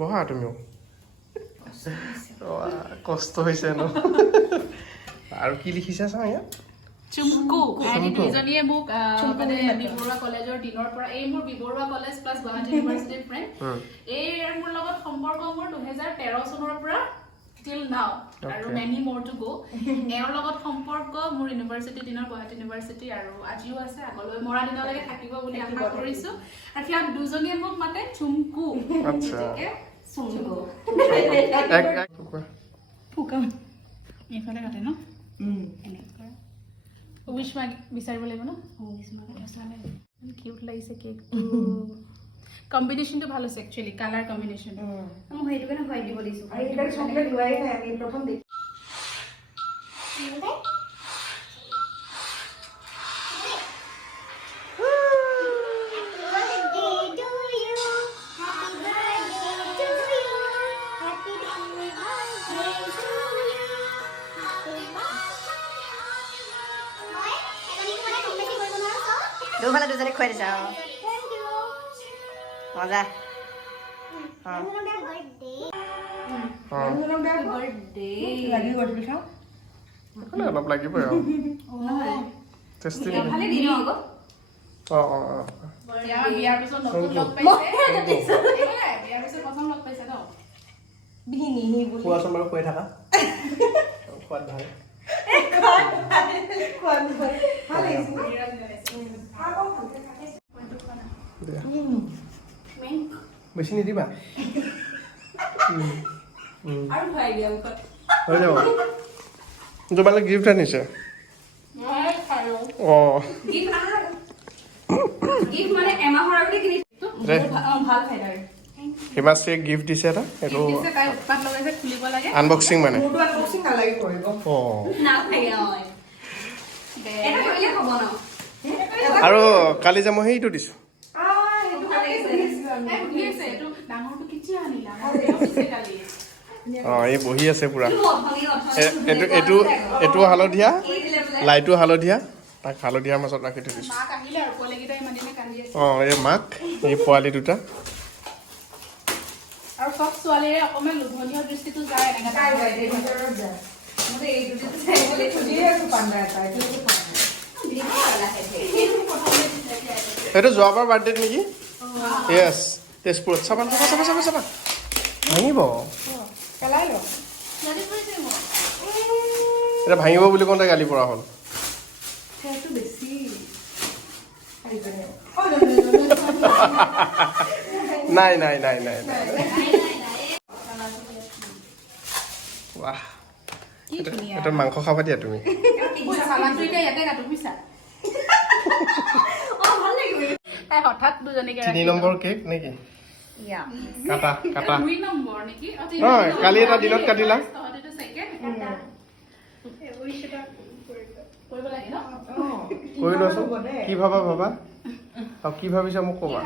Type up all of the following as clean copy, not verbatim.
বহা তুমিও কষ্ট হৈছে ন আৰু কি লিখিছা চা ইয়াত চুমকু এনি দুজনীয়ে মোক মানে বিবৰুৱা কলেজৰ দিনৰ পৰা এই মোৰ বিবৰুৱা কলেজ প্লাস গুৱাহাটী ইউনিভাৰ্চিটিৰ ফ্ৰেণ্ড এই মোৰ লগত সম্পৰ্ক মোৰ 2013 চনৰ পৰা till now আৰু many more to go এওঁৰ লগত সম্পৰ্ক মোৰ ইউনিভাৰ্চিটি দিনৰ গুৱাহাটী ইউনিভাৰ্চিটি আৰু আজিও আছে আগলৈ মৰা দিনলৈকে থাকিব বুলি আশা কৰিছো আৰু সিয়া দুজনীয়ে মোক মাতে চুমকু আচ্ছা চুমকু এক ফুকা এইফালে কাটে ন উইশ মাগ বিচাৰিব লাগিব ন উইশ মাগ কিউট লাগিছে কেকটো কম্বিনেশনটো ভাল আছে একচুয়ালি কালাৰ কম্বিনেশন মই হেইটো কেনে খুৱাই দিব দিছো আৰু এটা চকলেট লৈ আহে আমি প্ৰথম দেখি দুফালে দুজনী খুৱাই দিছা মজা অলপ লাগিবই আৰু টেষ্টি বিয়াৰ পিছত নতুন লগ পাইছে বিয়াৰ পিছত প্ৰথম লগ পাইছে ন খোৱাচোন বাৰু খুৱাই থাকা খোৱাত ভাল বেছি নিদিবা হৈ যাব তোমালে গিফ্ট আনিছে হিমাশ্ৰীয়ে গিফ্ট দিছে এটা এইটো আনবক্সিং মানে আৰু কালি যে মই সেইটো দিছো এই বহি আছে পুৰা এইটো হালধীয়া লাইটো হালধীয়া তাক হালধীয়াৰ মাজত ৰাখি থৈ দিছো এই মাক এই পোৱালি দুটা আৰু সব ছোৱালীৰে অকমান লোভনীয় দৃষ্টিটো যায় এইটো যোৱাবাৰ বাৰ্থডেত নেকি য়েছ তেজপুৰত চাবা চাবা চাবা চাবা চাবা ভাঙিব এটা ভাঙিব বুলি কওঁতে গালি পৰা হ'ল নাই নাই নাই নাই নাই বাহ এটা মাংস খাবা দিয়া তুমি হঠাৎ দুজনীকে 3 নম্বৰ কেক নেকি কাটা কাটা 2 নম্বৰ নেকি নহয় কালি এটা দিনত কাটিলা কৈ লৈছো কি ভাবা ভাবা আৰু কি ভাবিছা মোক ক'বা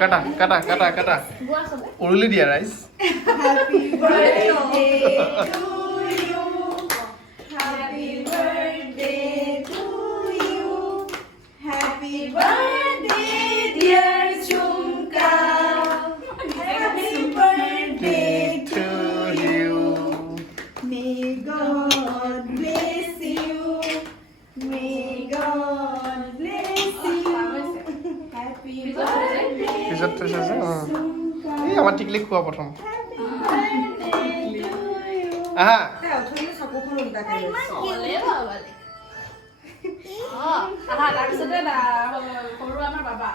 কাটা কাটা কাটা কাটা উৰুলি দিয়া ৰাইজ Happy birthday, dear Chumka. Happy birthday to you. May God bless you. May God bless you. Happy birthday, পিছত থৈছে যে এই আমাৰ টিকলি খোৱা প্ৰথম আহা তাৰপিছতে সৰু আমাৰ বাবাৰ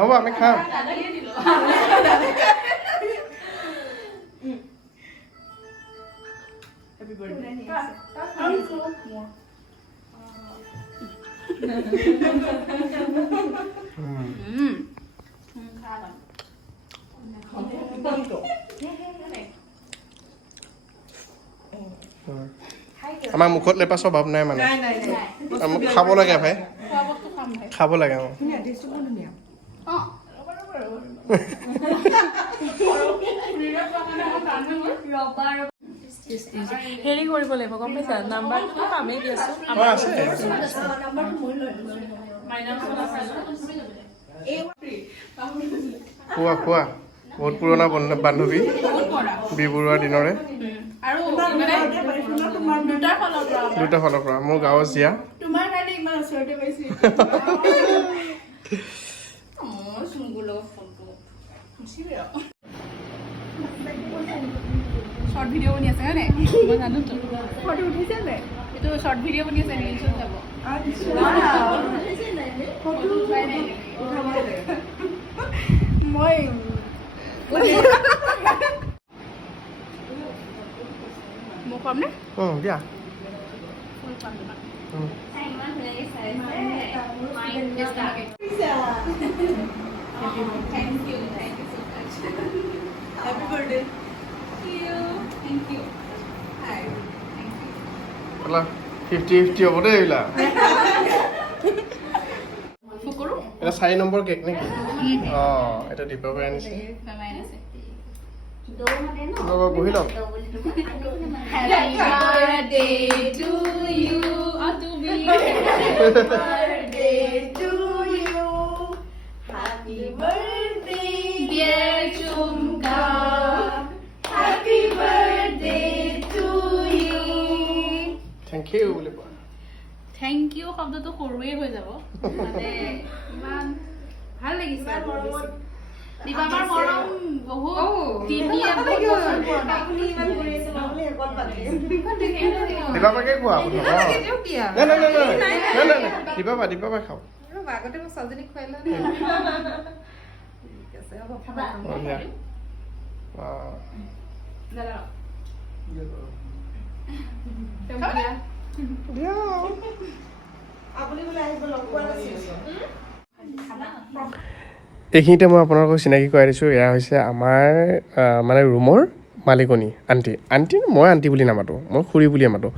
হ'ব আমি খাম আমাৰ মুখত লেপা স্বভাৱ নাই মানে, নাই। খাব লাগে ভাই, খাব লাগে। হেৰি কৰিব লাগিব গম পাইছা নাম্বাৰটো পামেই দিয়াচোন আছে খোৱা খোৱা বহুত পুৰণা বান্ধৱী বি বৰুৱাৰ দিনৰে আৰু মানে দুটা ফালৰ পৰা মোৰ গাঁৱৰ জীয়া তোমাৰ কাৰণে ইমান ওচৰতে পাইছো শৰ্ট ভিডিঅ' বনি আছে হয়নে মই জানো তো ফটো উঠিছে নে এইটো শৰ্ট ভিডিঅ' বনি আছে ৰিলছত যাব মই মোক পাম নে দিয়া Happy birthday. Thank you. 50-50 হ'ব দেই এইবিলাক ফুকৰু এটা 4 নম্বৰ কেক নেকি এটা দীপাবাই আনিছে বহি লওক Happy birthday to you. To be. Birthday to you. Happy birthday, Dear Chumka. happy birthday to you. Thank you বুলি কোৱা Thank you শব্দটো সৰুৱে হৈ যাব মানে ইমান ভাল লাগিছে দীপামাৰ মৰম বহুত তিনিয়ে বহুত আপুনি ইমান কৰি আছে নহলে একল পাতে দীপাবাকে খোৱা দীপাবা খাওঁ আগতে মই ছোৱালীজনীক খুৱাইলা ঠিক আছে আপুনি বোলে আহিব লগ পোৱা নাছিল এইখিনিতে মই আপোনালোকক চিনাকি কৰাই দিছোঁ এয়া হৈছে আমাৰ মানে ৰুমৰ মালিকনী আণ্টি মই আণ্টি বুলি নামাতোঁ মই খুৰী বুলিয়ে মাতোঁ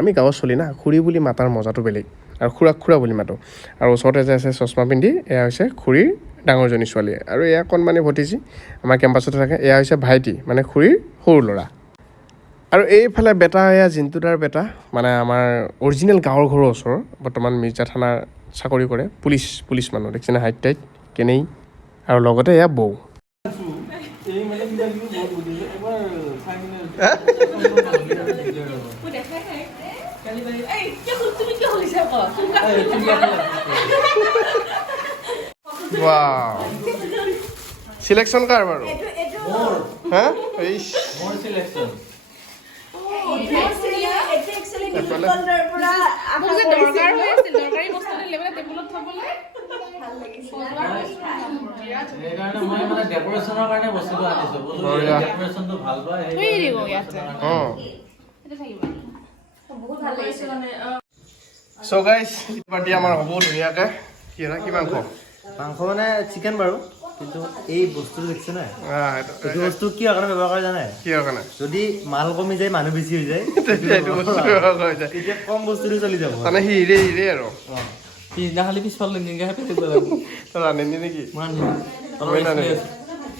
আমি গাঁৱত চলি না খুৰী বুলি মাতাৰ মজাটো বেলেগ আৰু খুৰা বুলি মাতোঁ আৰু ওচৰতে যে আছে চশমা পিন্ধি এয়া হৈছে খুৰীৰ ডাঙৰজনী ছোৱালী আৰু এয়া কণমানি ভতিজী আমাৰ কেম্পাছতে থাকে এয়া হৈছে ভাইটি মানে খুৰীৰ সৰু ল'ৰা আৰু এইফালে বেটা এয়া জিন্তুদাৰ বেটা মানে আমাৰ অৰিজিনেল গাঁৱৰ ঘৰৰ ওচৰৰ বৰ্তমান মিৰ্জা থানাৰ চাকৰি কৰে পুলিচ মানুহ দেখিছেনে হাইট টাইট কেনেই আৰু লগতে এয়া বৌ চিলেকশ্যন কাৰ বাৰু হা দৰকাৰ হৈ আছিল দৰকাৰী বস্তু লেবেলা টেবুলত থবলৈ So guys, party আমাৰ হ'ব ধুনীয়াকে কি মাংস মানে চিকেন বাৰু কিন্তু এই বস্তুটো দেখিছে নাই এইটো বস্তু কিহৰ কাৰণে ব্যৱহাৰ কৰে জানে কিহৰ কাৰণে যদি মাল কমি যায় মানুহ বেছি হৈ যায় তেতিয়া কম বস্তু দি চলি যাব মানে হিৰে আৰু পিছদিনা খালি পিছফালে নিগাহে পেটে তই ৰান্ধি নেকি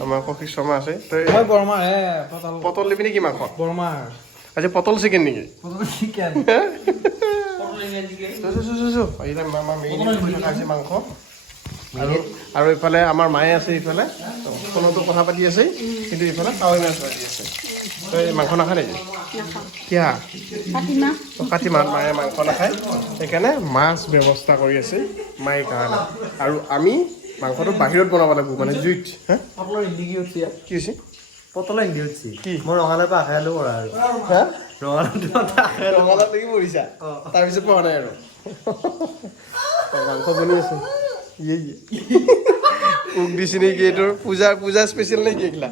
আমাৰ কফি শৰ্মা আছে মই বৰমাৰ হে পটল দিবি নেকি মাংস বৰমাৰ আজি পটল চিকেন নেকি চিকেন মাংস আৰু এইফালে আমাৰ মায়ে আছে ইফালে ফোনতো কথা পাতি আছে কিন্তু ইফালে কাৱৈ মাছ পাতি আছে তই মাংস নাখা নেকি কিয়া কাটি মায়ে মাংস নাখায় সেইকাৰণে মাছ ব্যৱস্থা কৰি আছে মায়ে কাৰণে আৰু আমি মাংসটো বাহিৰত বনাব লাগিব মানে জুইত পটলৰ হিন্দী কি হৈছে কি হৈছে পটলৰ হিন্দী হৈছে কি মই ৰঙালাও পৰা আশাইলো কৰা আৰু ৰঙালাও লাগি পৰিছা তাৰপিছত পোৱা নাই আৰু মাংস বনি আছে মোক দিছে নেকি এইটোৰ পূজা স্পেচিয়েল নেকি এইগিলা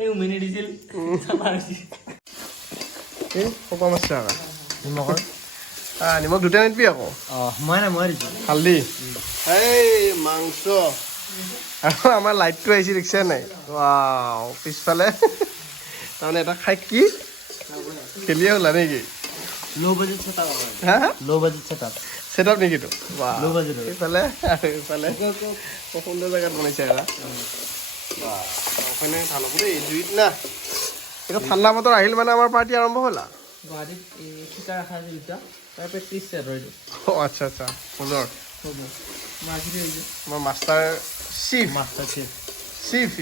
এই উমিনি দিছিল কম আছে নিমখৰ নিমখ দুটা নিদিবি আকৌ মই দিছোঁ হালধি এই মাংস আৰু আমাৰ লাইটটো আহিছে দেখিছে নাই পিছফালে তাৰমানে এটা খাই কি খেলিয়ে ওলা নেকি ল' বাজেট চেটআপ হা ল' বাজেট চেটআপ ছেটআপ নেকি এইটো বাহ লো বাজেটৰ এইফালে আৰু এইফালে সুন্দৰ জেগাত বনাইছে এটা ওখানে ভাল হ'ব দেই জুইত না এইটো ঠাণ্ডা বতৰ আহিল মানে আমাৰ পাৰ্টি আৰম্ভ হ'ল গুৱাহাটীত শিকা ৰাখা আছে দুটা তাৰ প্ৰেক্টিছ ছেট হয় আচ্ছা আচ্ছা সুন্দৰ হ'ব মাৰ্কেট হৈছে আমাৰ master chief master chef chief